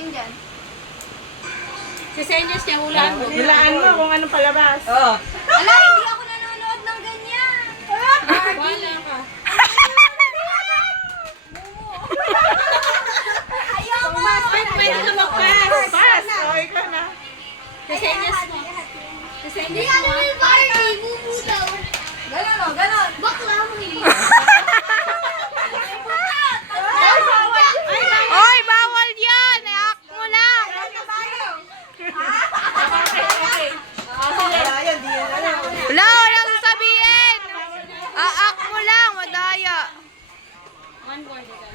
gagawin dyan? Si Senyas niya, hulaan mo. Hulaan mo kung anong palabas. Oo. Ala, hindi ako nanonood ng ganyan. Wala ka. Ayoko. Pwede ka mag-pass. Pass! O, ikaw na. Si Senyas mo. Si Hindi Senyas ano mo. yung Barbie, bubutaw. Ganon o, ganon. Bakla mo eh. Oy, bawal yan! I-act mo lang! Wala yan, di yan alam. Wala, walang sasabihin! A-act mo lang, madaya. One more, diba?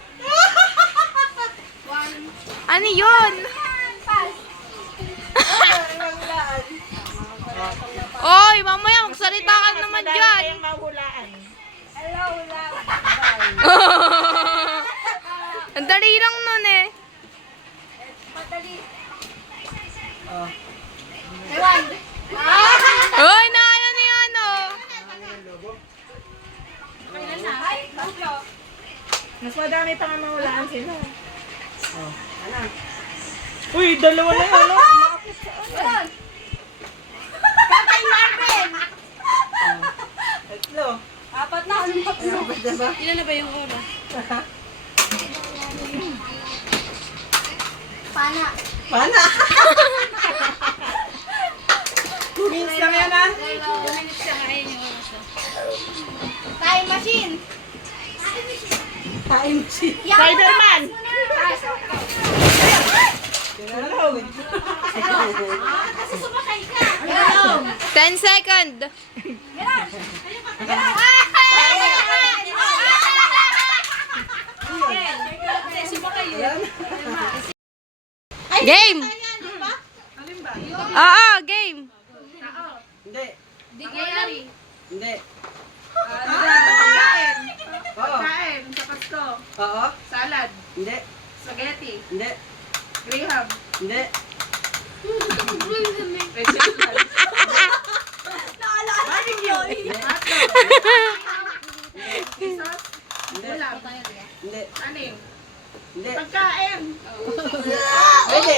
Ano yun? Oy, mamaya magsalita ka naman Madami dyan. kayong mahulaan. Hello, wala. Ang dali lang nun eh. Madali. Oh. Ewan. Oy, na ano ni ano? Ay, baklo. Mas madami pa nga mahulaan sila. Oh. Ano? Uy, dalawa na yun, ano? Ganon. Kapay Marvin. Tatlo. Apat na. Anong tatlo? Dapat na ba? Ilan na ba yung oras? Pana. Pana! 2 minutes lang yan, ah. 2 minutes siya kain yung oras. Time machine. Time sheet. Spider-Man! Tinalaw eh. Kasi sumakay ka. Ganon. 10 second. Ganon. Ganon. Kasi sumakay yun. Ayan. Game! Oo, game. Hindi. Di kayari. Hindi. Pagkain. Oo. Pagkain sa Pasko. Oo. Salad. Hindi. Spaghetti. Hindi. Graham. Hindi. Vegetable. Hindi. Jesus. Hindi. Ulam. Hindi. Anim. Hindi. Pagkain. Pwede.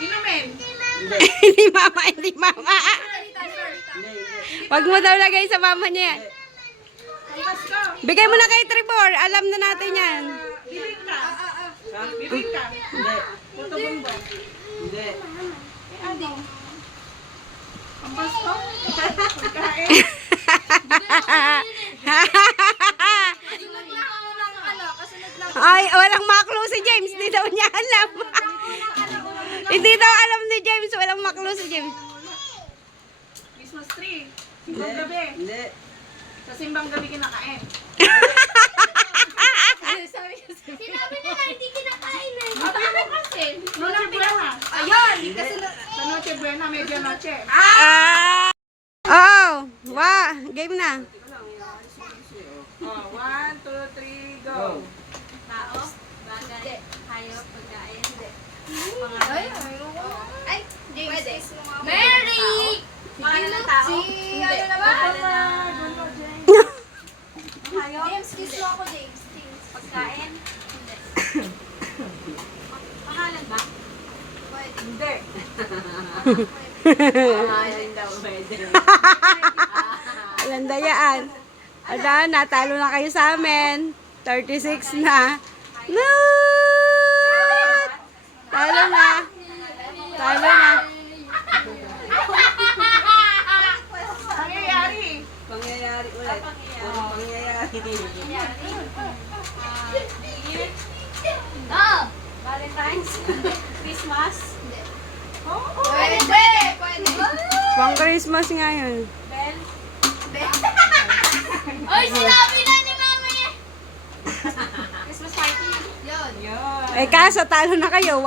Inumin. Hindi. Hindi mama, hindi mama. Hindi. Wag mo daw lagay sa mama niya. Ang Pasko. Bigay mo na kay Trevor. Alam na natin yan. Bibingka. Ha? Bibingka. Hindi. Puto bumbong. Hindi. Ang Pasko. Pagkain. Kasunod lang ako ng ano. Kasunod lang. Ay, walang maklo si James. Hindi daw niya alam. Hindi daw alam ni James. Walang maklo si James. Christmas tree. Simbang gabi. Hindi. Sa simbang gabi kinakain. Sinabi niya na hindi kinakain eh. Sabi mo kasi. Noche Buena. Ayun. Hindi. Sa Noche Buena, medianoche. Oh, game na. Oh, 1, 2, 3, go. Tao, bagay, hayop, pagkain. Ay, ayoko. Ay, James. Pwede. Mary! Pangalan ng tao? Si, ano na ba? James, kiss mo ako, James. James. Pagkain? Hindi. Pangalan ba? Pwede. Hindi. Pangalan daw pwede. Walang dayaan. Wala, natalo na kayo sa amin. 36 na. No! Talo na. Talo na. Pangyayari. Pangyayari ulit. Oh, pangyayari. Ah! Valentine's? Christmas? Pwede. Pwede. Pang Christmas ngayon. Bell? Ay, sinabi na ni Mami. Christmas party? Yun. Yun. Eh kaso, talo na kayo.